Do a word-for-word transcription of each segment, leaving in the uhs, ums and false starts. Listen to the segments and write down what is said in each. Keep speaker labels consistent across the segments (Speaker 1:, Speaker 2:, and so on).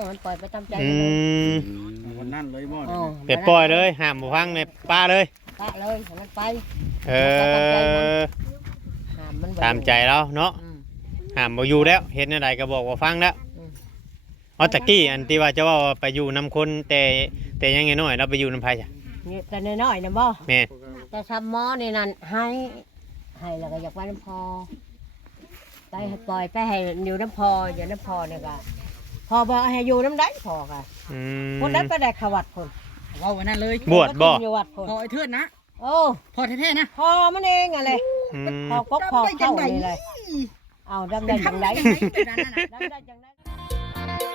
Speaker 1: มันปล่อยไปตามใจ
Speaker 2: อืม
Speaker 3: วันนั้นเลยบ่
Speaker 1: อ๋อ
Speaker 2: ไปปล่อยเลยห้ามบ่ฟังในป้าเลย
Speaker 1: ปะเลยให้มันไป
Speaker 2: เออ
Speaker 1: ห้ามมันบ่
Speaker 2: ตามใจเราเนาะ
Speaker 1: อืม
Speaker 2: ห้ามบ่อยู่แล้วเฮ็ดแนวใดก็บอกว่าฟังแล้ว
Speaker 1: อืม
Speaker 2: อ๋อตะกี้อันที่ว่าจะว่าไปอยู่นำคนแต่แต่ยังไงน้อยเราไปอยู่นำไผจ้ะ
Speaker 1: นี่แต่น้อยๆนะบ่
Speaker 2: แม่
Speaker 1: แต่ทำหมอนี่นั่นให้ให้แล้วก็อยากไปน้ำพอไปให้ปล่อยไปให้อยู่น้ำพออยู่น้ำพอเนี่ยก็พอบ่ให้อยู่น้ำได้พอค่ะ
Speaker 2: อืม
Speaker 1: คนนั้นไปได้ขวัดคน
Speaker 3: เว้าวันนั้นเลย
Speaker 2: บวชบ่
Speaker 1: อยู่วัดคน
Speaker 3: พอไอ้เทิดนะ
Speaker 1: โอ้
Speaker 3: พอแท้ๆนะ
Speaker 1: พอมันเองอะไร
Speaker 2: อืม
Speaker 1: พอกกพอเข้านี่เลยเอาดำได้จังไดดำได้จังได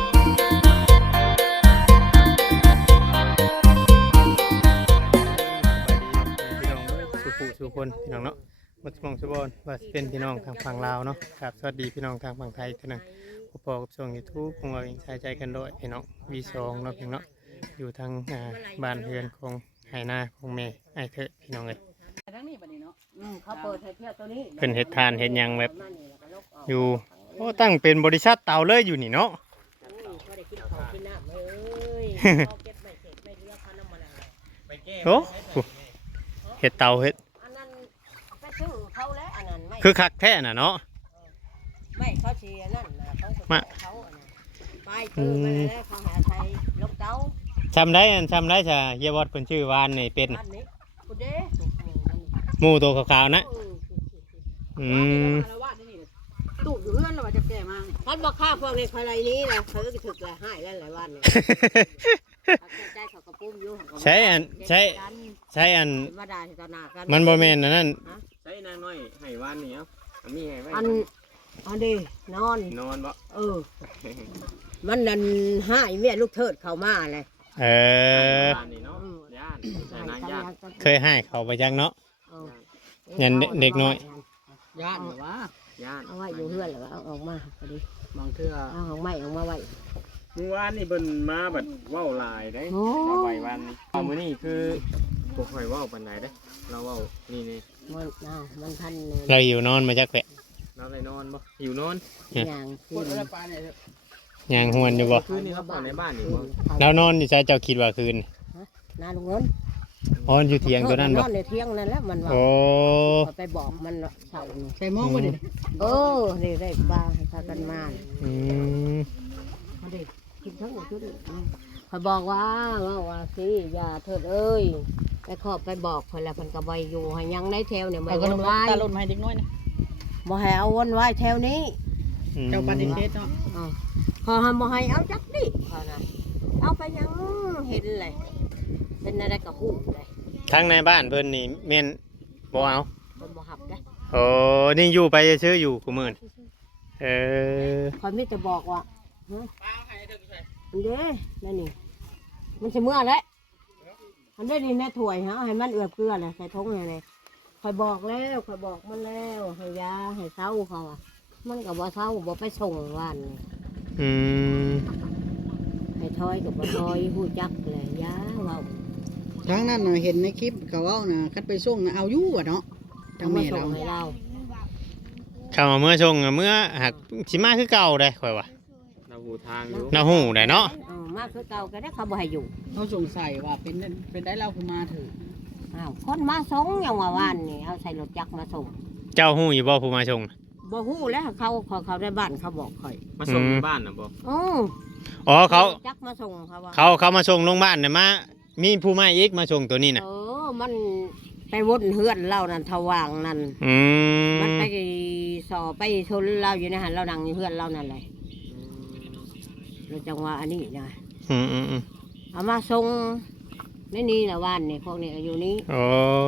Speaker 2: พี่น้องสุขุสุคนพี่น้องเนาะมาสมองสบอนว่าเป็นพี่น้องทางฝั่งลาวเนาะครับสวัสดีพี่น้องทางฝั่งไทยท่านนึงพบกับช่อง YouTube ของเราเองใช้ใจกันด้วยพี่น้อง วี สอง เนาะพี่น้องเนาะอยู่ทางอ่าบ้านเรือนของไหนาของแม่ไอ้เถอะพี่น้องเอ้ย
Speaker 3: ทั้งนี้บัดนี้เนาะ
Speaker 1: อืมเขาเปิดให้เที่ยวตัวนี้
Speaker 2: เพิ่นเฮ็ดทานเฮ็ดหยังแบบอยู่โอ้ตั้งเป็นบริษัทเตาเลยอยู่นี่เนาะ
Speaker 1: เขาได้กินของกินน้ำเอ้ยเขาเก็บไม่เสร็จไม่เลือกเขาน้ำมันอะไร
Speaker 3: ไปแก้
Speaker 2: โอ้เฮ็ดเตาเฮ็ด
Speaker 1: อันนั้นไปซื้อเขาแล้วอันนั้นไม่
Speaker 2: คือคักแท้น่ะเนาะ
Speaker 1: ไม่เขาเชียร์นั่นนะเขาจะ
Speaker 2: มา
Speaker 1: เขาอันนั้นไปซื้อมาแล้วเขาหาไทยลกเต้า
Speaker 2: จำได้อันจำได้จ้ะเฮียบอดเพิ่นชื่อวานนี่เป็น
Speaker 1: อันนี้กูเด้
Speaker 2: หมูตัวขาวๆนะ
Speaker 1: เออ
Speaker 2: อืม
Speaker 3: แล้วว่านี่ตูบอยู่เฮือนแล้วว่าจะแก้มา
Speaker 1: พันบอกข้าพวกในใครนี้นะเขาก็ถึกเลยให้แล้วหลายวันเนี่ยใจเขากระปุ้มอยู่
Speaker 2: ใช้อันใช้ใช้อัน
Speaker 1: มาด่าต่อหน้ากัน
Speaker 2: มันบ่แม่นอันนั้น
Speaker 3: ใช้นางน้อยให้วานนี่เอ้าอันนี้ให้ไว้
Speaker 1: อันอันนี้นอน
Speaker 3: นอนบ่
Speaker 1: เออ มันนั่นให้เมียลูกเทิดเขามาเลย
Speaker 2: เออ
Speaker 3: วานนี่เนาะย่านใส่นางย่าน
Speaker 2: เคยให้เขาไปจังเนาะ
Speaker 1: เออ
Speaker 2: ยันเด็กน้อย
Speaker 3: ย่านเหรอวะย่าน
Speaker 1: เอาไว้อยู่เพื่อนแล้วเอาออกมาพอดี
Speaker 3: บางเทื่อ
Speaker 1: เอาของไม่ออกมาไว้
Speaker 3: เมื่อวานนี่เบิ่นมาแบบเว้าหลายได้
Speaker 1: โอ้
Speaker 3: เอาไว้วันนี้เอามื้อนี้คือบ่ค่อยเว้าปานใดเด้เราเว้านี่นี่
Speaker 1: มันเอามันทันเลย
Speaker 2: เราอยู่นอนมาจักแปะ
Speaker 3: เราได้นอนบ่อยู่นอน
Speaker 1: อย่างคื
Speaker 3: คน
Speaker 1: น
Speaker 3: ละปานเนี่ย
Speaker 2: ยางหวนอยู่บ่
Speaker 3: คืนนี้เราเข้าในบ้านนี่บ่
Speaker 2: แล้วนอนอยู่ใช้เจ้าคิดว่าคืน
Speaker 1: นาลุงเงิน
Speaker 2: อ๋ออยู่เถียงตัวนั้นบ่
Speaker 1: นอนในเที่ยงนั่นแหละมันว่า
Speaker 2: โอ้
Speaker 1: เอาไปบอกมันเสานี่
Speaker 3: ใส่หม้อบ่ดิ
Speaker 1: เออนี่ได้ปลาให้พากันมา
Speaker 2: อืม
Speaker 1: เขาได้กินทั้งหมดชุดเขาบอกว่าว่าว่าสิอย่าเถิดเอ้ยไปขอบไปบอกคนละคนกระใบอยู่ให้ยังได้แถวเนี่ยไม่วนไว้
Speaker 3: ตาลนมาให้เด็กน้อยนะ
Speaker 1: บ่ให้เอาวนไว้แถวนี้
Speaker 3: เจ้าปฏิเสธเนาะ
Speaker 1: อ๋อขอห้ามบ่ให้เอาจักดิขอนะเอาไปยังเห็นเลยเป็นอะไรกับหูเลย
Speaker 2: ทั้งในบ้านเพิ่นนี่แม่นบ่เอา
Speaker 1: คนบ่หับได้
Speaker 2: โอ้นี่อยู่ไปซื่อๆอยู่กูมื้อนี่เออ
Speaker 1: คอยมีแต่บอกว่าฮะอันเด้นั่นนี่มันจะเมื่อแล้วอันเด้นี่ในถ้วยฮะให้มันเอือบเกลือเลยใส่ท้องให้เลยคอยบอกแล้วคอยบอกมันแล้วให้ยาให้เศร้าเขาอ่ะมันก็บ่เศร้าบ่ไปส่งวันนี่
Speaker 2: อืม
Speaker 1: ให้ถอยกับบ่ถอยหู้จักเลยยาเว้า
Speaker 4: ทางนั้นน่ะเห็นในคลิปเขาเว้าน่ะคัดไปส่งน่ะเอาอยู่อ่ะเนาะทาง
Speaker 1: มา
Speaker 4: แม่
Speaker 1: ส่
Speaker 4: เรา
Speaker 1: งให้เรา
Speaker 2: เข้ามาเมื่อชงอะเมื่อหักสิมาคือเก่าได้ข่อยว่า
Speaker 3: เราหูทางอยู่
Speaker 2: น่าฮู้ได้เนาะ
Speaker 1: เออมาคือเก่าก็ได้เขาบ่ให้อยู่
Speaker 4: เขาสงสัยว่าเป็นเป็นได้เราคือมาถือ
Speaker 1: อ้าวคนมาส่งอย่างว่าวันนี่เอาใส่รถจักรมาส่ง
Speaker 2: เจ้าฮู้อยู่บ่ผู้มาชง
Speaker 1: บ่ฮู้แล้วเขาเขาเขาได้บ้านเขาบอกข่อย
Speaker 3: มาส่งในบ้านน่ะบ่
Speaker 1: โอ้
Speaker 2: อ๋อเขา
Speaker 1: จักรมาส่งเขาว่า
Speaker 2: เขาเขามาส่งโรงพยาบาลเนี่ยมา มีผู้มาอีกมาส่งตัวนี้น่ะ
Speaker 1: เออมันไปวนเฮือนเรานั่นทว่างนั่น
Speaker 2: อืม
Speaker 1: มันไปสอไปชนเราอยู่ในหันเรานั่งอยู่เฮือนเรานั่นเลยเราจังว่าอันนี้นะ
Speaker 2: อืมอืมอืม
Speaker 1: เอามาส่งในนี่นะวันนี่พวกนี้อยู่นี้
Speaker 2: โอ้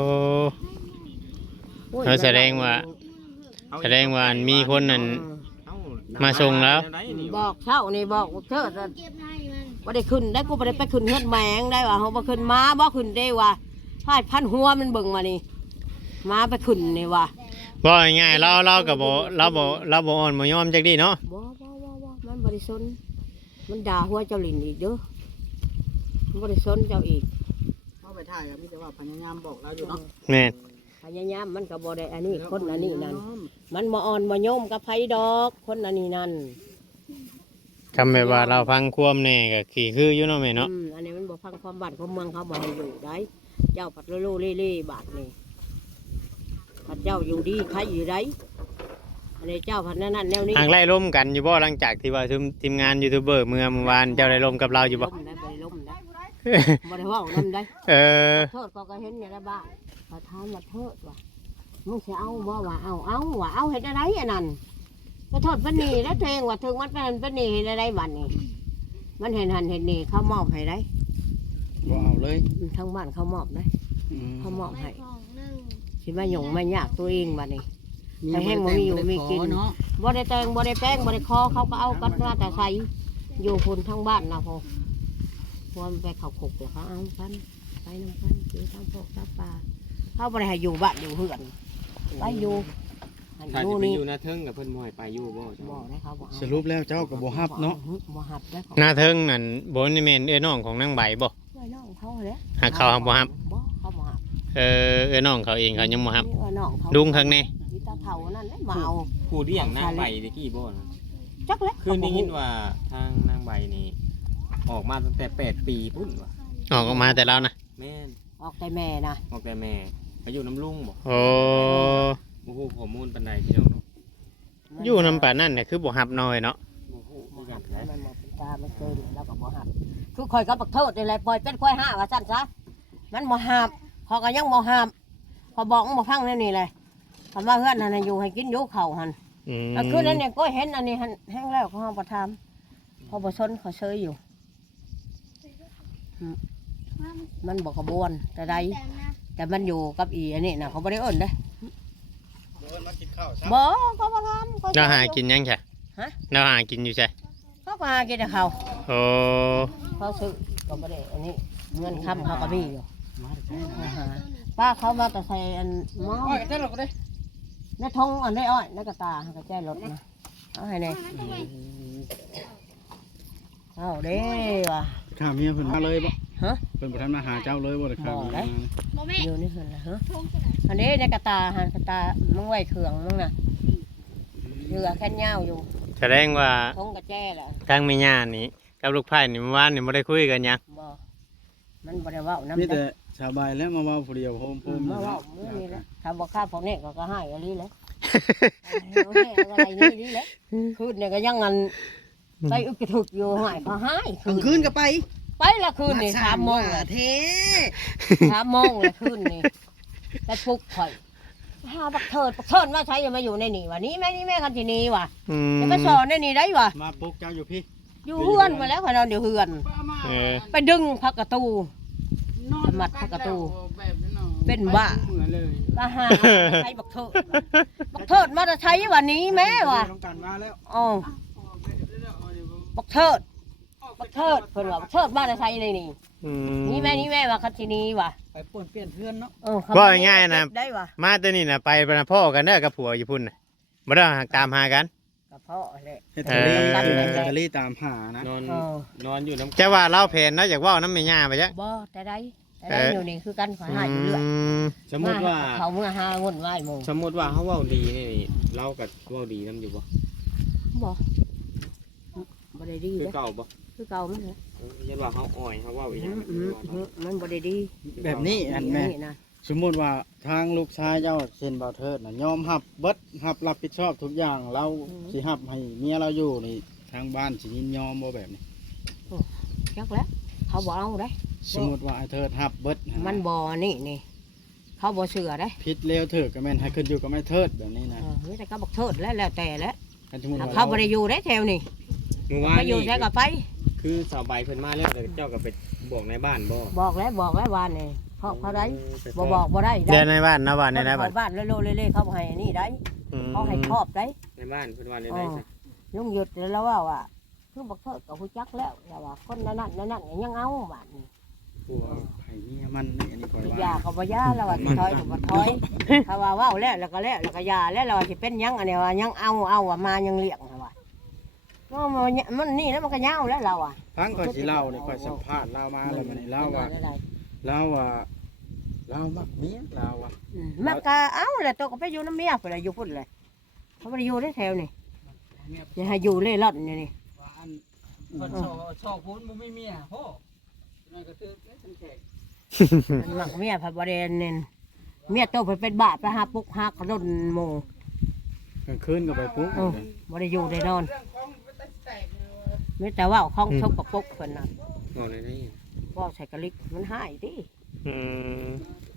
Speaker 1: โอ้ย
Speaker 2: เขาแสดงว่า แสดงว่ามีคนนั่น
Speaker 3: เอ้
Speaker 2: มาส่งแล้ว
Speaker 1: บอกเช่านี่บอกเธอว่าได้ขึ้นได้กูไม่ได้ไปขึ้นเฮือนแมงได้ว่าเขาบ่ขึ้นมาบ่ขึ้นได้ว่าพายพันหัวมันเบิ่งมานี่มาไปขึ้นนี่ว่า
Speaker 2: บ่ง่ายๆเราเราก็บ่เราบ่เราบ่อ่อนบ่ยอมจักดีเนาะ
Speaker 1: บ่บ่บ่บ่มันบริสุทธิ์มันด่าหัวเจ้าลินอีกเด้อมันบริสุทธิ์เจ้าอีก
Speaker 4: เขาไปถ่ายอ่ะมีแต่ว่าพยายามบอกเราอยู่เนาะ
Speaker 2: แม่น
Speaker 1: พยายามมันก็บ่ได้อันนี้คนอันนี้นั่นมันบ่อ่อนบ่โยมกับไผดอกคนอันนี้นั่น
Speaker 2: คคำแบบว่าเราฟังความแน่ก็ขี่คืออยู่เนาะแม่เนาะ
Speaker 1: อืมอันนี้มันบ่ฟังความบ้านความเมืองเขาบ่ให้อยู่ได้เจ้าปัดโลโลเล่เล่บาทนี่พัดเจ้าอยู่ดีใครอยู่ได้อันนี้เจ้าพัดนั่นนั่นแนวนี้
Speaker 2: ทางไล่ร่มกันอยู่บ่หลังจากที่ว่าทีมทีมงานยูทูบเบอร์เมื่อเมื่อวานเจ้าได้ร่มกับเราอยู่บ่
Speaker 1: ล้มได้บ่ได้ล้มได้บ่ได้เว่านั่นได้
Speaker 2: เออ
Speaker 1: โทษก็ก็เห็นอยู่ในบ้านพอทานมาโทษว่ามึงสิเอาบ่ว่าเอาเอาว่าเอาเฮ็ดอะไรอันนั้นก็โทษปานนี้แล้วตัวเองว่าถึงมันเป็นปานนี้เฮ็ดอะไรบัดนี้มันเห็นหันเห็นนี่เขามอบให้ได้
Speaker 4: บ่เอาเลย
Speaker 1: อืมทั้งบ้านเขามอบได้
Speaker 4: อืม
Speaker 1: เขามอบให้สิมาหยงมายากตัวเองบัดนี้ ไปแห้งบ่มีอยู่มีกิน
Speaker 4: เนาะ
Speaker 1: บ่ได้แต่งบ่ได้แป้งบ่ได้คอเขาก็เอากันมาแต่ใส่อยู่พุ่นทั้งบ้านนะพ่อพอมันไปเขาขกแล้วเขาเอากันไปน้ำกันอยู่ทั้งพวกทั้งปลาเขาบ่ได้ให้อยู่บ้านอยู่เฮือนไปอยู่อัน
Speaker 3: ถ้า
Speaker 1: นู้
Speaker 3: จะ
Speaker 1: น
Speaker 3: ไป
Speaker 1: นี่
Speaker 3: อยู่หน้าเทิงกับเพิ่นบ่ให้ไปอยู่บ่จ้ะ
Speaker 1: บ่ได้เขาบ่เอา
Speaker 4: สรุปแล้วเจ้าก็บ่ฮับเนาะ
Speaker 1: บ่ฮับได้เขา
Speaker 2: หน้าเทิงนั่นบ่นี่แม่นเอ้อน้องของนางใบบ่
Speaker 1: ไม่น้องเขาเลย
Speaker 2: หากเขาบ่ฮับ
Speaker 1: บ่เขาบ่ฮับ
Speaker 2: เออเอ้อน้องเขาเองเขายังบ่ฮับ
Speaker 1: นี่ว่าน้องเขา
Speaker 2: ลุงข้างใน
Speaker 1: อีตาเฒ่านั่นแหละมาเอา
Speaker 3: ผู้ที่อย่างนางใบตะกี้บ่นะ
Speaker 1: จักแล้ว
Speaker 3: คือได้ยินว่าทางนางใบนี่ออกมาตั้งแต่แปดปีพุ่นว่ะ
Speaker 2: ออกมาแต่เรานะ
Speaker 3: แม่น
Speaker 1: ออกแต่แม่นะ
Speaker 3: ออกแต่แม่ไปอยู่น้ำลุงบ่
Speaker 2: โอ้
Speaker 3: บ่ฮู้ข้อมูลปานใดพี่น้องเนาะ
Speaker 2: อยู่นำป่านนั่นเนี่ยคือบ่ฮับน้อยเนาะ
Speaker 3: บ่ฮู้
Speaker 1: บ่
Speaker 3: คือ
Speaker 1: ฮั
Speaker 3: กับ น
Speaker 1: แล้ว
Speaker 3: นะ
Speaker 1: มันบ่เป็นตามันเกินแล้วก็บ่ฮับคือข่อยก็บักโทษนี่แหละปล่อยเป็นข่อยห้าว่าซั่นซะมันบ่ฮับเขาก็ยังบ่ฮับเขาบอกมันบ่ฟังแน่นี่เลยคำว่าเฮือนนั่นนะอยู่ให้กินอยู่ข้าวหั่น
Speaker 2: อืม
Speaker 1: แล้วคืนนั้นเนี่ยก็เห็นอันนี้หั่นแห้งแล้วเขาเอาบ่ทำเขาบ่สนเขาเชยอยู่อืมมันบ่ขบวนแต่ใดแต่มันอยู่กับอีอันนี้น่ะเขาบ่ได้เอิ้นเด้
Speaker 4: มากินข้าวซะ
Speaker 1: บ่เขาบ่ทำเขา
Speaker 2: เราหากินยังใช่
Speaker 1: ฮะ
Speaker 2: เราหากินอยู่ใช่
Speaker 1: เขาก็หากินแต่เขา
Speaker 2: โอ้
Speaker 1: เขาซื้อก็บ่ได้อันนี้เงินค้ำเขาก็มีอยู่เขาหาป้าเขามาแต่ใส่อันหม้อ
Speaker 4: อ้อยกันเด้อลูกเด้อ
Speaker 1: ในทงอันได้อ้อยในกระตาเขาก็แจ้รถนะเอาให้แน่เอาเด้ว่ะ
Speaker 4: ข้าเมียเพิ่นมาเลยบ่
Speaker 1: ฮะ
Speaker 4: เพิ่นบ่ทันมาหาเจ้าเลยบ่ได้ข้า
Speaker 1: บ่
Speaker 4: เมีย
Speaker 1: ได้ อยู่นี่คนละฮะอันนี้ในกระตาหันกระตามึงไว้เขื่องมึงน่ะเรือแค่เงาอยู่
Speaker 2: แสดงว่า
Speaker 1: ทงกระแจ้แหละ
Speaker 2: ทางแม่ย่านี่กับลูกไผ่นี่เมื่อวานนี่บ่ได้คุยกันหยัง
Speaker 1: บ่มันบ่ได้เว้าน้ำ
Speaker 4: มี
Speaker 1: เด้
Speaker 4: แต่ชาวบ้านแล้วมาเว้าผู้เดียวโฮม
Speaker 1: อื
Speaker 4: โม
Speaker 1: มมาเว้ามื้อนี้แหละถ้าบ่ฆ่าพวกนี้ก็ก็ให้อะไรเลยเอาให้เอาอะไรนี่นี่แหละคืนเนี่ยก็ยังงันไปอึกกระถึกอยู่ให้เขาให้
Speaker 4: กลางคืนก็ไป
Speaker 1: ไปละคืนนี่สามโมง
Speaker 4: ว่า
Speaker 1: ละ
Speaker 4: เท่
Speaker 1: สามโมงละคืนนี่ไปปลุกข่อยหาบักเถิดบักเถิดมาใช้จะมาอยู่ในนี่วะนี่แม่นี่แม่กันที่นี่วะ
Speaker 2: อืม
Speaker 1: จะมาสอนในนี่ได้วะ
Speaker 4: มาปลุกเจ้าอยู่พี่
Speaker 1: อยู่เฮือนมาแล้วข่อยนอนอยู่เฮือน
Speaker 2: เออ
Speaker 1: ไปดึงพักกระตูสมัดพักกระตู เป็นบ้า
Speaker 4: เหมือนเลย
Speaker 1: มาหาใช้บักเถิดบักเถิดมาจะใช้วันนี้แม่วะ
Speaker 4: ต้องการมาแล้ว
Speaker 1: อ๋อบักเถิดบักเถิดเพิ่นว่าบักเถิดมาจะใช้ในนี่
Speaker 2: อืม
Speaker 1: นี่แม่นี่แม่ว่าคันที่นี่วะ
Speaker 4: ไปป่วนเปลี่ยนเพื่อนเนาะ
Speaker 1: เออ
Speaker 2: ว่าง่ายๆนะ
Speaker 1: ได้วะ
Speaker 2: มาตัวนี้น่ะไปเป็นพ่อกันเด้อกับผัวอยู่พุ่นน่ะบ่ได้หักตามหากัน
Speaker 1: กระเพาะแหละ
Speaker 4: เฮ็ดทะเล
Speaker 2: เออ
Speaker 4: เฮ็ดทะเลตามหานะ
Speaker 3: นอน
Speaker 1: เออน
Speaker 3: อนอยู่น้ำ
Speaker 2: จะว่าเล่าแผนเนาะอยากเว้าน้ำแม่ย่าไปจ้ะ
Speaker 1: บ่แต่ได้แต่ได้อยู่นี่คือกันขอหาอยู่เรื่อย
Speaker 2: ม
Speaker 3: สมมุติว่า
Speaker 1: เขาเมื่อหางนไหว้โมง
Speaker 3: สมมุติว่าเขาเว้าดีนี่เราก็เว้าดีนํอยู่บ่
Speaker 1: บ่บ่ได้ดี
Speaker 3: คือ
Speaker 1: เด้อ
Speaker 3: เก่าบ่
Speaker 1: คือเก่ามันเหรอ
Speaker 3: เออยันว่าเขาอ่อยเขาเว้าอีหยัง
Speaker 1: อืมอืมมันบ่ได้ดี
Speaker 4: แบบนี้อันแม่
Speaker 1: นี่นะ
Speaker 4: สมมุติว่าทางลูกชายเจ้าเช่นบ่าวเทิดน่ะยอมรับเบิดรับรับผิดชอบทุกอย่างเราสิรับให้เมียเราอยู่นี่ทางบ้านสิยินยอมบ่แบบนี้
Speaker 1: จักแล้ว เขาบ่เอาได้
Speaker 4: สมมุติว่าไอ้เทิดรับเบิดหั่
Speaker 1: มันบ่นี่นี่เขาบ่เชื่อได้
Speaker 4: ผิดเลวเถิดก็แม่นให้ขึ้นอยู่กับไอ้เทิดแบบนี้นะ
Speaker 1: เออมีแต่เขาบอกเทิดแล้วแล้วแต่แล้ว
Speaker 4: คันสมมุติว่า
Speaker 1: เขาบ่ได้อยู่ได้แถวนี่
Speaker 3: เมื่อวาน
Speaker 1: ไปอยู่
Speaker 3: นี่
Speaker 1: ใช้ก็ไป
Speaker 3: คือสาวใบเพิ่นมาแล้วแต่เจ้าก็ไปบอกในบ้านบ่
Speaker 1: บอกแล้วบอกแล้ววานนี่เพราะเขาได้
Speaker 3: ไป
Speaker 1: บ่บอกบ่ได้
Speaker 2: เดือนในบ้านนะบ้านในนะบ้าน
Speaker 1: บ้านโลๆเล่ๆเขาบ่ให้นี่ได้
Speaker 2: อืม
Speaker 1: เขาให้ครอบได้
Speaker 3: ในบ้านเพิ่นว่าได้ได้ซะ
Speaker 1: ลุงหยุดแล้วว่าว่าคือบอกเถิดกับผู้จักแล้วแล้วว่าคนนั้นนั่นนั่นยังเอาบาดนี้
Speaker 3: ผู้ว่า
Speaker 4: ให้เมียมันนี่อันนี้ข่อย
Speaker 1: ยา
Speaker 4: ว่า
Speaker 1: เขาบ่ยาแล้วว่าสิถอยก็บ่ถอยถ้าว่าเว้าแล้วแล้วก็แล้วแล้วก็ยาแล้วเราสิเป็นหยังอันนี้ว่ายังเอาเอาว่ามายังเลี้ยงว่ามันมันนี่แล้วมันก็ยาวแล้วเราอ่ะ
Speaker 4: พังข่อยสิเล่านี่ข่อยสัมภาษณ์เรามาแล้วมันนี่เล่าว่าเล่าว่าเล่ามักเมียเล่าว่า
Speaker 1: มันก็เอาแหละตัวก็ไปอยู่น้ำเมียพุ่นแหละอยู่พุ่นเลยเขาบ่ได้อยู่ได้แถวนี่อย่าให้อยู่เล่ร่อนนี่นี่
Speaker 4: ว่าอัน
Speaker 5: คนชอบชอบพูดมึงไม่เมียโหนั่นก็คือเป็นแขก
Speaker 1: หลักเมียผัดบริเวณนี่เมียโตไปเป็นบาปไปหาปุกหากระดนโมง
Speaker 4: กลางคืนก็ไปปุ๊บ
Speaker 1: เออบ่ได้อยู่ได้นอนมีแต่ว่าเอาของชกกับปุกเพิ่นน่ะ
Speaker 3: บอกเลยได้
Speaker 1: ว่าใส่กะลิกมันหายดิ
Speaker 2: อืม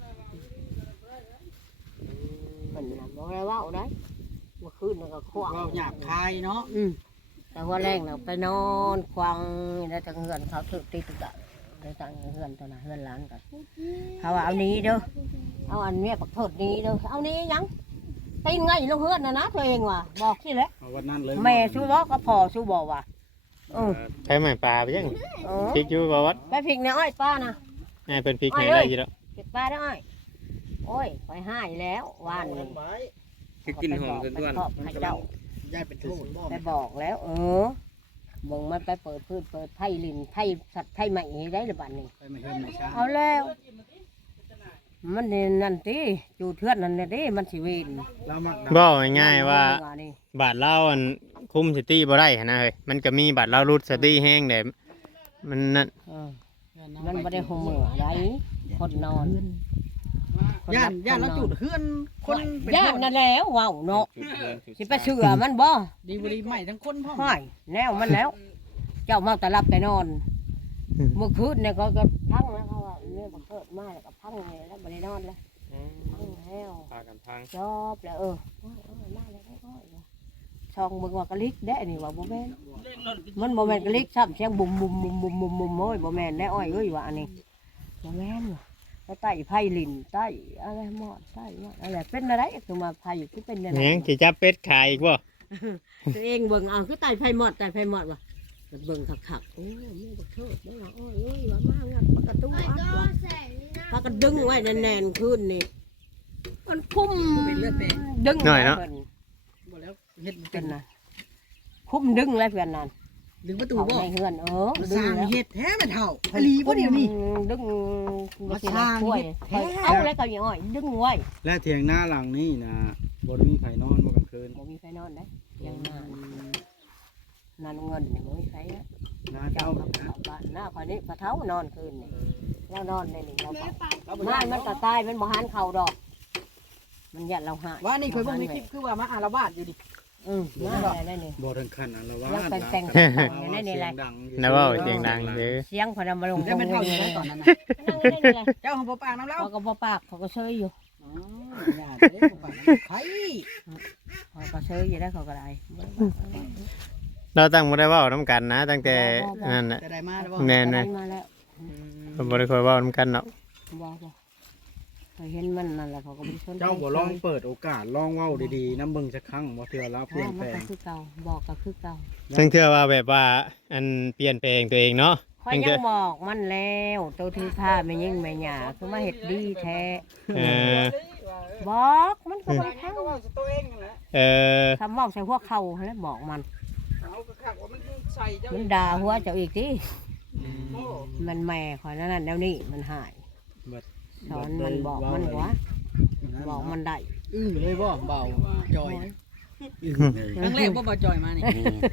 Speaker 1: เพิ่นน่ะบ่ได้เว้าได้เมื่อคืนน่ะก็ขวาง
Speaker 5: เราอยากคายเนาะ
Speaker 1: อืมแต่ว่าแรงน่ะไปนอนควางแล้วจังเฮือนเขาถึกติดกะแล้วจังเฮือนตัวน่ะเฮือนหลานกันเขาว่าเอานี้เด้อเอาอันเมียปักโทษนี้เด้อเอานี้ยังตีนไงลงเฮือนน่ะนะตัวเองว่ะบอกสิแหละ
Speaker 4: เอาวันนั้นเลย
Speaker 1: แม่สู้บ่ก็พ่อสู้บ่ว่ะเออ
Speaker 2: ใช้ไม้ปลาไปยัง
Speaker 1: เออ
Speaker 2: พริกอยู่บ่วัด
Speaker 1: ไปพริกเนี่ยอ้อยป้านะ
Speaker 2: ให้เป็นพริกให้ได้อยู่แล้ว
Speaker 1: พริกป้าได้อ้อยโอ้ยไปให้แล้ววานนี้
Speaker 3: คือกินหอมจนด้วน
Speaker 1: ไปครอบให้เจ้า
Speaker 5: ย้ายเป็นโทษบ่
Speaker 1: ไปบอกแล้ว เออมึงมันไปเปิดพืชเปิดไผ่ลินไผ่สัตว์ไผ่ใหม่ให้ได้หรือบัดนี้
Speaker 5: ไปไม่เห็นไม่ช้า
Speaker 1: เอาแล้ว มันนี่นั่นติอยู่เทือนนั่นน่ะติมันสิเวน
Speaker 4: เรามัก
Speaker 2: บ่ง่ายๆว่า
Speaker 1: นี่
Speaker 2: บาดเล่าอันคุมสติบ่ได้หั้นนะเฮ้ยมันก็มีบาดเล่ารุดสติแห้งได้มันนั่น
Speaker 1: เออมันบ่ได้หงมือไดคนนอน
Speaker 5: ย่านย่านเราจุดเฮือนคนเป็น
Speaker 1: ย่านนั่นแล้วว้าวเนาะสิไปเชื่อมันบ่
Speaker 5: ดีบุรีใหม่ทั้งคนพ่อ
Speaker 1: ห้อยแนวมันแล้ว เจ้ามาแต่รับแต่นอน เมื่อคืนเนี่ยก็ก็พังแล้วเขาว่าเนี่ยบังเกิดมาแล้วก็พังเลยแล้วบ่ได้นอนแล้วพังแล้ว
Speaker 2: พากันพัง
Speaker 1: จอบแล้วเออโอ้ยโอ้ยมาแล้วได้อ้อยว่ะช่องมึงว่ากะลิกได้นี่ว่าบ่แม่นมันบ่แม่นกะลิกซ้ำเสียงบุ่มบุ่มบุ่มบุ่มบุ่มบุ่มโอ้ยบ่แม่นได้อ้อยเอ้ยว่าอันนี้บ่แม่นว่ะแล้วไต่ไผ่ลินไต่อะไรหมอดไต่หมอดอะไรเป็นอะไรคือมาไผ่คือเป็นอะไร
Speaker 2: แหงสิจับเป็ดขายอีกบ่
Speaker 1: ตัวเองเบิ่งเอาคือไต่ไผ่หมอดไต่ไผ่หมอดว่ะเบิ่งคักๆโอ้ยไม่บักเทิดได้ว่าอ้อยเอ้ยว่ามางัดปากกระตุ้งอัดว่ะปากกระดึงไว้แน่นๆขึ้นนี่มันคุ้ม
Speaker 5: เป็นเลือดแดง
Speaker 1: ดึง
Speaker 2: หน่อยเนาะ
Speaker 1: พิ่
Speaker 5: บ่แล้วเฮ็ด
Speaker 1: เป็
Speaker 5: เป็น น
Speaker 1: นะคุ้มดึงแล้วเพื่อนนั่น
Speaker 5: ดึงประตู
Speaker 1: เขา
Speaker 5: บ่
Speaker 1: ในเฮือนเออ
Speaker 5: ส
Speaker 1: ดึง
Speaker 5: ร้าง
Speaker 1: แล้ว
Speaker 5: เฮ็ดแท้มันเท่าอลีบ่เดี๋ยวนี้
Speaker 1: ดึง
Speaker 5: มาสร้าง
Speaker 1: ช่วย
Speaker 5: เฮ็ดแท้
Speaker 1: เอาแล้วก็อย่างอ้อยดึงไว้
Speaker 4: และเถียงหน้าหลังนี่นะบ่ได้มีไผนอนบ่กลางคืน
Speaker 1: บ่มีไฟนอนได้ยังนานนานเงินเนี่ยบ่มีไฟนะ
Speaker 4: หน้า
Speaker 1: เจ้า
Speaker 4: เจ้า
Speaker 1: กับบ้านหน้าคอยนี้พระเท้านอนคืนนี่เรานอนในนี่เราก็ไม่มันก็ตายมันบ่หันเข่าดอก มันยัดเราหาย
Speaker 5: ว่านี่เคยเบิ่งในคลิปคือว่ามาอาละวาดอยู่ดิ
Speaker 1: อืมมาอะไรได้นี่
Speaker 4: บ่ถึงขั้นอันละว่า
Speaker 1: ยังแต่ง
Speaker 4: ด
Speaker 1: แต่งแต่งอยู่ในนี่แหละ
Speaker 4: ดังอยู่
Speaker 2: นะเว้าเสียงดังเด้อ
Speaker 1: เสียงคนเอามาลง
Speaker 5: ได้เป็นเท่าอยู่แล้วตอนนั้นน่ะ
Speaker 1: นั่งอยู่ในนี่แหละ
Speaker 5: เจ้าของบ่ปากน้ำเล่า
Speaker 1: เขาก็บ่ปากเขาก็เชยอยู่
Speaker 5: อ๋ออย่าเด้บ่ปากไผ
Speaker 1: เขาก็เชยอยู่ได้เขาก็ได้
Speaker 2: เราตั้งบ่ได้เว้านํกันนะ ตั้งแต่นั่นน่ะ
Speaker 5: จะได้มาแล้วบ่
Speaker 2: แน่น
Speaker 1: ได้
Speaker 2: นะ
Speaker 1: มาแล้ว
Speaker 2: ผมบ่ได้ค่อยเว้านํกันเนาะ
Speaker 1: บ่บ่เขาเห็นมันนั่นแหละเขาก็บ่สนใจ
Speaker 4: เจ้าบ่ลองเปิดโอกาสลองเว้าดีๆน้ำเบิ่งสักครั้งบ่เทื่อเราเปลี่ยน
Speaker 1: มั
Speaker 4: แปล
Speaker 1: ก็
Speaker 4: ง
Speaker 1: คือเก่าบอกก็คือเก่า
Speaker 2: ทั้งเทื่อว่าแบบว่าอันเปลี่ยนแปลงตัวเองเนาะ
Speaker 1: คอยยังบอกมันแล้วตัวถือผ้าไม่ยิ่งไม่หยาคือมาเห็ดดีแท้
Speaker 2: เออ
Speaker 1: บอกมันก็บ่ทั้ง
Speaker 5: ตัวเองนั่นแหละ
Speaker 2: เออ
Speaker 1: คำบอกใส่หัวเข่าแล้วบอกมัน
Speaker 5: เอาก็คักว่ามันใส่เจ้า
Speaker 1: มันด่าหัวเจ้าอีกที
Speaker 5: โอ้
Speaker 1: มันแม่คอยนั่นนั่นเดี๋ยวนี้มันหาย
Speaker 4: บัด
Speaker 1: สอนมันบอกมันหัวบอกมันได้
Speaker 5: อื้อเลยบ่เบาจอย ครั้งแรกบ่บ่จอยมานี่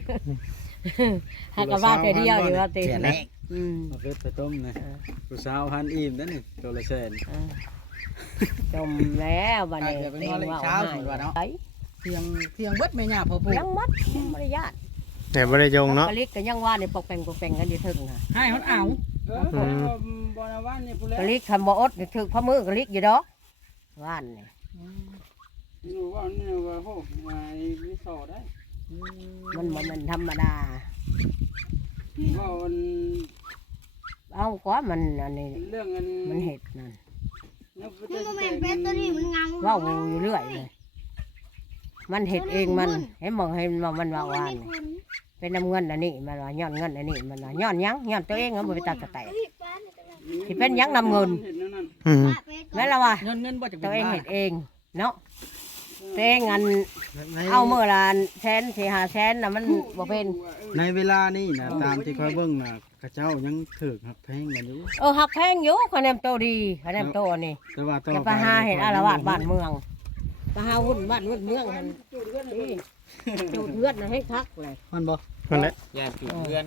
Speaker 1: หากว่าแต่เดียวอยู่ว่าติ
Speaker 5: แรก
Speaker 1: อืม
Speaker 4: เอาเฟซไปต้มนะผู้สาวพันอิ่มนั่นนี่ตัวละแสน
Speaker 1: เออจมแล้วบัดนี้
Speaker 5: ไปนอนเลยเช้าสิว่าเนาะ
Speaker 1: ไอ้
Speaker 5: เที่ยงเที่ยงเบิดแม่ย่าพ่อปู่
Speaker 1: ยังมัดมารยาท
Speaker 2: แต่บ่ได้ยงเนาะ
Speaker 1: กะลิกก็ยังว่านี่ปกแปงปกแปงกันอยู่ถึงค่ะ
Speaker 5: ให้เฮาเอา
Speaker 2: อืม
Speaker 5: บ่นะว่านี่พุ่นแล้
Speaker 1: กะลิกคำบ่อดนี่ถึกพระมือกะลิกอยู่ดอกว่านนี่
Speaker 5: อยู่ว่านี่ว่าโหมารีสอร์ทได้
Speaker 1: มันบ่แม่นธรรมดา
Speaker 5: ว่ามัน
Speaker 1: เอากว่ามันอันนี้
Speaker 5: เรื่องเงิน
Speaker 1: มันเห็ดนั่น
Speaker 5: มันบ่แม่นเป็นตัวนี้มันงาม
Speaker 1: เว้าอยู่เรื่อยเลย มันเห็ดเองมันเห็นมองเห็นว่ามันว่าว่านนี่เป็นน้ำเงินอันนี้มันว่าย้อนเงินอันนี้มันว่าย้อนหยังย้อนตัวเองมันบ่ไปตัดสแตกที่เป็นหยังนำเงิน
Speaker 2: อืม
Speaker 1: แม่นละว่า
Speaker 5: เงินเงินบ่จะ
Speaker 1: ตัวเอง
Speaker 5: บ้า
Speaker 1: เห็ดเองเนาะตัวเองอันเอาเมื่อละแสนสี่ห้าแสนน่ะมันบ่เป็น
Speaker 4: ในเวลานี้นะตามที่คอยเบิ่งนะข้าเจ้ายังถึกหักแพงกันอยู่
Speaker 1: เออหักแพงอยู่คะแนนโตดีคะแนนโตนี่
Speaker 4: แต่ว่าต่อ
Speaker 1: จะไปหาเห็นอารวาสบ้านเมืองไปหาวุ่นบ้านวุ่นเมืองมันนี่จูดเลือดนะให้คักเลย
Speaker 4: มันบ่
Speaker 2: นั่นแหละ
Speaker 3: ญาติเพื่อนเนาะ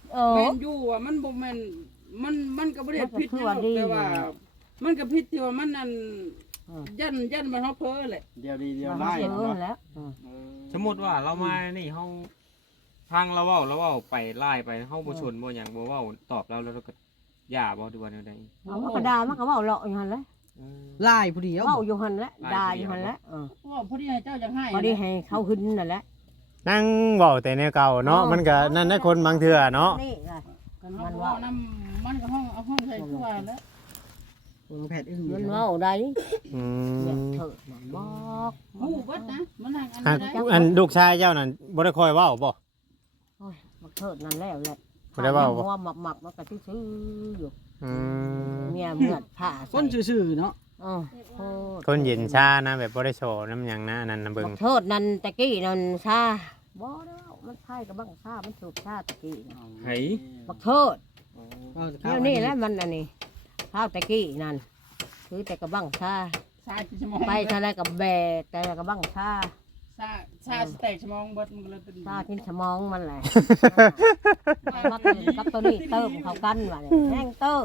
Speaker 1: เออ
Speaker 5: แม่นอยู่ว่ามันบ่แม่นมันมันก็บ่ได้ผิดหรอกแต่ว่า มันก็ผิดที่ว่ามันนั่นยันยันมันเฮาเพ้อแหละ
Speaker 4: เดี๋ยวดีเดี๋ยว
Speaker 1: มา
Speaker 4: ไล่
Speaker 1: เออแล้ว
Speaker 3: สมมุติว่าเรามานี่เฮาทางเราเว้าเราเว้าไปไล่ไปเฮาบ่ชนบ่หยังบ่เว้าตอบเราแล้วเราก็ย่าบ่ดูว่าแนวใด
Speaker 1: เอามันก็ด่ามันก็เว้าเลาะอยู่หั่นแหละ
Speaker 5: ลายผู้เดียว
Speaker 1: เว้าอยู่หั่นแหละด่าอยู่หั่นแหละเออ
Speaker 5: ว่าพอดีให้เจ้าจังให้
Speaker 1: พอดีให้เขาหึนนั่นแหละ
Speaker 2: นั่งเว้าแต่แนวเก่าเนาะมันก็นั่นนะคนบางเทื่อเนาะ
Speaker 1: นี่ไง
Speaker 5: มันว่านํมันก็ห้องเอาห้องใส่คือว่าแล้ว
Speaker 4: โอ้แพทย์อึ้ง
Speaker 1: มันเว้าได้
Speaker 2: อื
Speaker 1: เนี่ย
Speaker 2: ม
Speaker 1: เถิดมันบอก
Speaker 5: ฮู้เบิดนะมันทางอัน
Speaker 2: อ่ะ
Speaker 5: นี้ได้
Speaker 2: อันลูกชายเจ้านั่นบ่ได้ค่อยเว้าบ่
Speaker 1: โอ้ยมันเถิดนั่นแล้วแหละ
Speaker 2: บ่ได้เว้าบ่
Speaker 1: ว่าหมักๆมันก็ซื่อๆอยู่
Speaker 2: อืม
Speaker 1: เมียเมื่อผ้า
Speaker 5: คนซื่อๆเนาะ
Speaker 1: เออโทษ
Speaker 2: คนเย็นชานะแบบบ่ได้โชว์น้ำหยังนะอันนั้นน่ะเบิ่ง
Speaker 1: บักโทษนั่นตะกี้นั่นชาบ่แล้วมันไพ่กับบังชามันสูบชาตะกี้น่ะ
Speaker 3: ไห้
Speaker 1: บักโทษเดี๋ยวนี้แหล้วมันอันนี้ข้าวตะกี้นั่นคือแต่กับบังชา
Speaker 5: ชากี่ชั่วโมง
Speaker 1: ไปทะเลกับแบกแต่กับบังชา
Speaker 5: ชาชาสเต็กชั่วโมงเบิดมันก็เลยเป็น
Speaker 1: ชากินสมองมันแหละมาเป็นกับตัวนี้เติมเขากันว่าเนี่ยแห้งเติม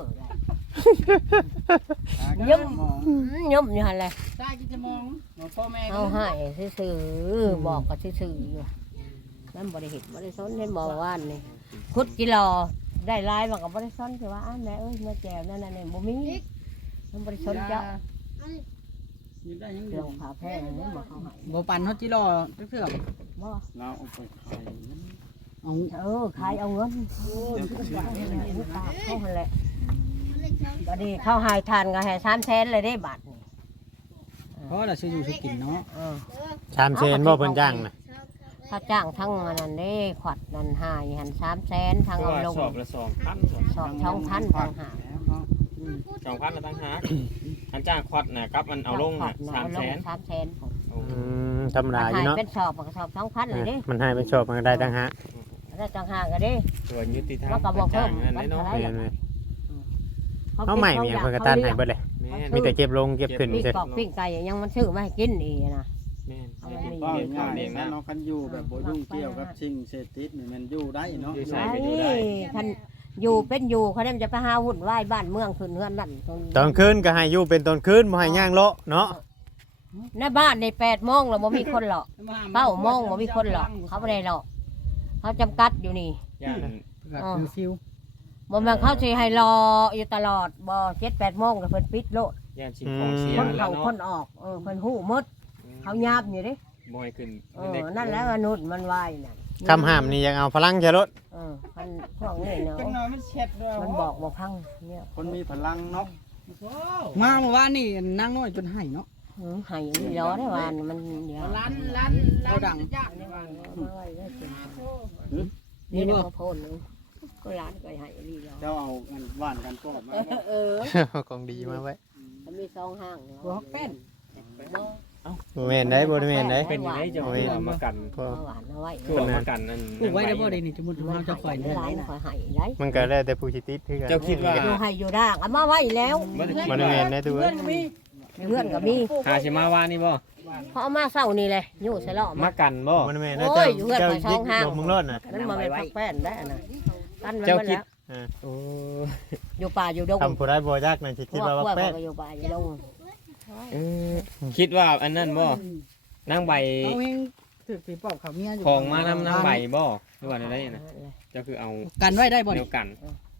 Speaker 1: ยุ่มยุ่มอยู่หันเลย
Speaker 5: ชากี่ชั่วโมงพ่อแม่
Speaker 1: เอาให้ซื่อๆบอกก็ซื่อๆอยู่นั่นบริเหตุบริสนเห็นบอกว่านนี่คุดกิโลได้ลายมันกับบริสนคือว่าอ้าวแม่เอ้ยแม่แจวนั่นนั่นนี่บ่มีมันบริสนเจ้า
Speaker 5: อยู่ได้ยัง
Speaker 1: เรื่องผ่าแพ้นี่บอกเขาให้
Speaker 5: บ่ปันเฮาจิรอเทื่อ
Speaker 1: บ่
Speaker 4: เราเอาไปขายนั้น
Speaker 5: เอา
Speaker 1: เออขายเอาเงินเขาหันแหละบัดนี้เขาหายทานก็ให้สามแสนเลยได้บาทนี่
Speaker 5: เพราะเราซื้ออยู่ซื้อกินเนาะ
Speaker 1: เออ
Speaker 2: ชามเชนบ่เพิ่นจ้างน่ะ
Speaker 1: ถ้าจ้างทั้งอันนั้นเด้ขวัดนั่นหายหันสามแสนทาง
Speaker 3: ก็
Speaker 1: เอาลง
Speaker 3: สอบละสองพัน
Speaker 1: สอบช่องพันต่างหาก
Speaker 3: สองพันละตั้งหากอันจ้างควัดน่ะกับมันเอาลงน่ะสามแสน
Speaker 1: สามแสนผม
Speaker 2: อืมธรรมดา
Speaker 1: มัน
Speaker 2: อยู่
Speaker 1: หาย
Speaker 2: เนาะ
Speaker 1: เป็นสอบมันก็สอบช่องพันเลยเด้
Speaker 2: มันให้เป็นโชคมันก็ได้ตั้งหาก
Speaker 1: ได้ต่างหากก็เด้
Speaker 3: ส่วนยุติธรรม
Speaker 1: แล้วก็บอกเพิ่ม
Speaker 3: จ้างนั่นเลยเนาะ
Speaker 1: วั
Speaker 2: แม่นเลย
Speaker 1: เขา
Speaker 2: เอาใหม่มีหยังเพิ่นก็ตันให้เบิดเลย
Speaker 3: แม่น
Speaker 2: มีแต่เก็บลงเก็บขึ้น
Speaker 1: ปิ้ง
Speaker 2: ซื่อก
Speaker 1: อกปิ้งไก่ยังมันซื้อมาให้กินอีกนะ
Speaker 3: แม่น
Speaker 1: เอา
Speaker 3: เฮ็ด
Speaker 1: ไว้
Speaker 3: เฮ็ด
Speaker 4: ก็
Speaker 3: เฮ็ด
Speaker 4: ง่าย
Speaker 3: เอง
Speaker 4: นะ
Speaker 3: นะ
Speaker 4: เนาะคันอยู่แบบบ่ยุ่งเกี่ยวกับสิ่งเสพติดนี่มันอยู่ได้เนาะ
Speaker 3: อยู่ใส่
Speaker 1: ไอ้
Speaker 3: ก็อยู่ได้
Speaker 1: ท่านอยู่เป็นอยู่เขาเนี่ยมันจะไปหาวุ่นวายบ้านเมืองขึ้นเฮือนนั่น
Speaker 2: ตอนคืนก็ให้อยู่เป็นตอนคืนบ่ให้ย่างเลาะเนาะ
Speaker 1: ในบ้านในแปดโมงแล้วบ่มีคนหรอกเก้าโมงบ่มีคนหรอกเขาไม่ได้หรอกเขาจำกัดอยู่นี่
Speaker 3: ย่าน
Speaker 1: อ๋อ
Speaker 5: ฟิว
Speaker 1: บ่แม่นเขาสิให้รออยู่ตลอดบ่เจ็ดแปดโมงแล้วเพิ่นปิดโลด
Speaker 3: ย่านสิ่งของเสีย
Speaker 1: คน
Speaker 3: แล้
Speaker 1: เข้าว
Speaker 3: เนาะ
Speaker 1: คนออกเออเพิ่นฮู้หมดเขายาบอยู่เด้
Speaker 3: บ่ให้ขึ้น
Speaker 1: เออนั่นแหละมนุษย์มันวายน่ะ
Speaker 2: คำห้ามนี่ยังเอาพลังใช้รถ
Speaker 1: เออมันพวกนี้เนาะ
Speaker 5: จังหน่อยมันเช็ดด้วย
Speaker 1: มันบอกบ่พังเนี่ย
Speaker 4: คนมีพลังเนาะ
Speaker 5: มาเมื่อวานนี่นางน้อยจนให้เนาะ
Speaker 1: หือให้นี่รอได้วานมันเดี๋ยว
Speaker 5: ร้านร้านร้านดังจ้างนี่ว่า
Speaker 1: มาไว้ได้จริงนี่บ่โพนนึงก็ร้านก็ให้นี่รอ
Speaker 4: เจ้าเอาอันว่านกันก็มา
Speaker 1: เออ
Speaker 2: ของดีมาไว้
Speaker 1: มันมีสองห้าง
Speaker 5: หัวเป็น
Speaker 1: บ่
Speaker 2: บ่แม่นได้บ่ได้แม่นได้
Speaker 3: เป็นยังไงเจ้าเอามากัน
Speaker 2: พอ
Speaker 1: หวานเอาไว้
Speaker 3: ตัวมากันนั่น
Speaker 5: ปลูกไว้ได้บ่ได้นี่สมมุติเราจะปล่อย
Speaker 1: ได้
Speaker 5: เนี่ย
Speaker 1: หลายคอยให้ได้
Speaker 2: มันก็แล้วแต่ผู้สิติดคือกัน
Speaker 3: เจ้าคิดว่า
Speaker 1: อยู่ให้อยู่ด่างเอามาไว้แล้ว
Speaker 3: บ่ได้
Speaker 2: บ่ได้แม่นได้ตัว
Speaker 5: เพื่อนก็มี
Speaker 1: เพื่อนก็มี
Speaker 3: หาสิมาว่านี่บ่
Speaker 1: เขาเอามาเศร้านี่เลยอยู่ใส่ล้อ
Speaker 3: มา
Speaker 1: มา
Speaker 3: กันบ่
Speaker 2: บ่ได้แม่นได้
Speaker 1: โอ้
Speaker 2: เจ้าย
Speaker 1: อยู่เฮือน
Speaker 2: เจ้า
Speaker 1: ข่อยช่
Speaker 2: ยิ
Speaker 1: อก งห้าง
Speaker 2: ลมมึงรถน่ะ
Speaker 1: นั่นมาเป็นพักแป้นได้นะตั้นไว้
Speaker 3: เจ้า
Speaker 1: หมด
Speaker 3: คิด
Speaker 1: แล้ว
Speaker 2: อ่า
Speaker 3: โอ้
Speaker 1: อยู่ป่าอยู่ดง
Speaker 2: ทำผู้ได้บ่ยักนั่นสิ
Speaker 1: พ
Speaker 2: คิด
Speaker 1: วก
Speaker 2: ว่า
Speaker 1: พว
Speaker 2: ว่าก แป้ง
Speaker 1: ก็อยู่ป่าอยู่ดง
Speaker 3: เออคิดว่าอันนั้นบ่นางใบ
Speaker 5: เอาเองถือปีปอบเขาเมียอยู่
Speaker 3: ของมานำนางใบบ่หรือว่าอะไรนะเจ้าคือเอา
Speaker 5: กันไว้ได้บ่
Speaker 3: เดี
Speaker 5: นี่
Speaker 3: ยวกัน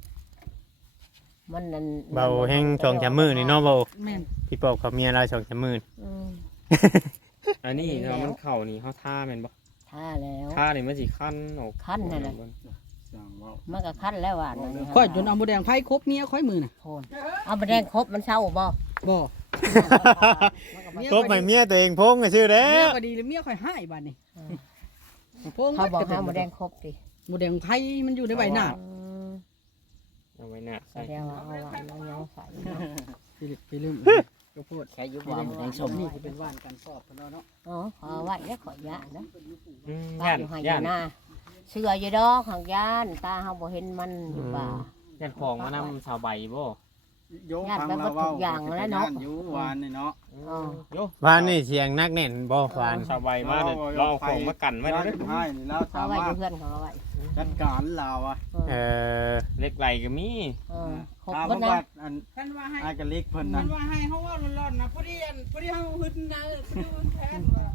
Speaker 1: มันนั่น
Speaker 2: เบาแห้งสองจามมือนี่เนาะเบา
Speaker 5: แม่น
Speaker 2: พี่ปอบเขาเมียเราสองจามมือ
Speaker 1: อืม
Speaker 3: อันนี้เนาะมันเข่านี่เฮาท่าแม่นบ่
Speaker 1: ท่าแล้ว
Speaker 3: ท่านี่มันสิคันออก
Speaker 1: คันนั่นแหละ
Speaker 4: สั่งว่า
Speaker 1: มันก็คันแล้วว่ะนั่นนี่
Speaker 5: ค่อยจนเอาบ่แดงไผครบเมียค่อยมือน่ะ
Speaker 1: โพนเอาไปแดงครบมันเศร้าบ่
Speaker 5: บ่
Speaker 2: ตบให้เมียตัวเองพงก็ชื่อแล้
Speaker 5: เมียว ก็ดีเลยเมียค่อยให้บัดนี้โพง
Speaker 1: เขาบอกให้หมดแดงครบดิ
Speaker 5: บ่แดงไผมันอยู่ในใบหน้า
Speaker 1: อืม
Speaker 3: เอาไว้หน้า
Speaker 1: แส
Speaker 3: ใส่
Speaker 1: ดงว่าเอาหวานเอาเหนียวใส่
Speaker 5: ไปลืมก็พูด
Speaker 1: แค่ยุบหวานหมดแดงสม
Speaker 5: นี่เป็นว่านกันสอบเนาะเนาะ
Speaker 1: อ๋อเอาไว้แล้วขอยานะ
Speaker 3: อืม
Speaker 1: ป้า
Speaker 3: ย่าน
Speaker 1: อยู่ให้อ
Speaker 3: ย่า
Speaker 1: ยู่
Speaker 3: น
Speaker 1: หน้าเสืออยู่ดอกของย่านตาเฮาบ่เห็นมันอยู่ป่า
Speaker 3: ย่านของมานำชาวใบบ่
Speaker 4: โยมฟังเราเว้าอยู่วานนี่เนาะ
Speaker 1: อ๋อ
Speaker 3: โย
Speaker 2: วานนี่เสียงนักแน่นบ่วาน
Speaker 3: ชาวใบมาเนี่ยเราเอาของมากันไว้
Speaker 4: เรา
Speaker 3: เด้อ
Speaker 4: ให้นี่แล้ว
Speaker 1: เขา
Speaker 4: สา
Speaker 1: ไว้
Speaker 4: มาร
Speaker 1: อ
Speaker 4: ถ
Speaker 1: ยู่เพื่อนเขาเอาไว้
Speaker 3: อืม
Speaker 4: จัดการลาวอ่ะ
Speaker 2: เออ
Speaker 3: เหล็กไหลก็มี
Speaker 1: เออครบ
Speaker 4: ถาม
Speaker 1: หมดนะ
Speaker 4: ว่าอัน
Speaker 5: ท่านว่าให้
Speaker 4: อายกะลิกเพิ่น
Speaker 5: ท่า
Speaker 4: น่ะ
Speaker 5: นว่าให้เขาว่าร้อนๆนะพอดีอันพอดีเฮาหึดนะพอดีมันแทนว่า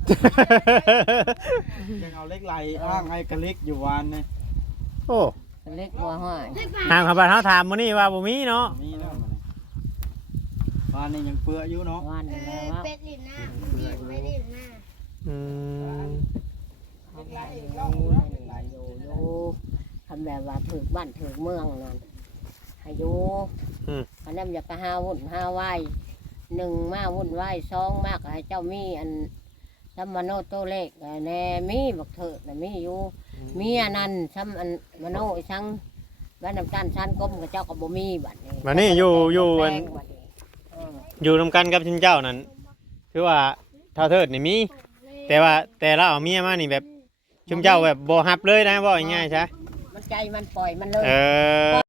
Speaker 4: ยังเอาเล็กไหลอ้างอายกะลิกอยู่วานนี่
Speaker 2: โอ้
Speaker 1: เล็กบัวห้อย
Speaker 2: ทางเขาบ้านเขาถามมื้อนี้ว่าบ่มีเนาะ
Speaker 4: มีแล้วมันวานนี่ยังเปื้ออยู่เนาะ
Speaker 1: วันนี้แล้วว่า
Speaker 6: เป็ดลิ้นหน้าดินไม่ลิ้นหน้า
Speaker 2: อืม
Speaker 1: อยู่อยู่ทำแบบว่าถือบ้านถือเมืองนั่นให้อยู่อันนั้นอยากจะหาวุ่นหาไหวหนึ่งมาวุ่นไหวสองมากให้เจ้ามีอันซัมมโนโตเล็กแน่มีบักเถิดน่ะมีอยู่มีอันนั้นซัมอันมโนอีสังบ้านน้ำตาลชั้นก้มกับเจ้ากับบ่มีบัดนี้
Speaker 2: มานี่อยู่อยู่อัน
Speaker 1: แป้งบัดนี้เออ
Speaker 2: อยู่นำกันกับชินเจ้านั่นคือว่าเท่าเทิดนี่มี แต่ว่าแต่เราเอาเมียมานี่แบบชุมเจ้าแบบบ่ฮับเลยนะบ่ง่ายๆใช่
Speaker 1: มันใจมันปล่อยมันเลย
Speaker 2: เออ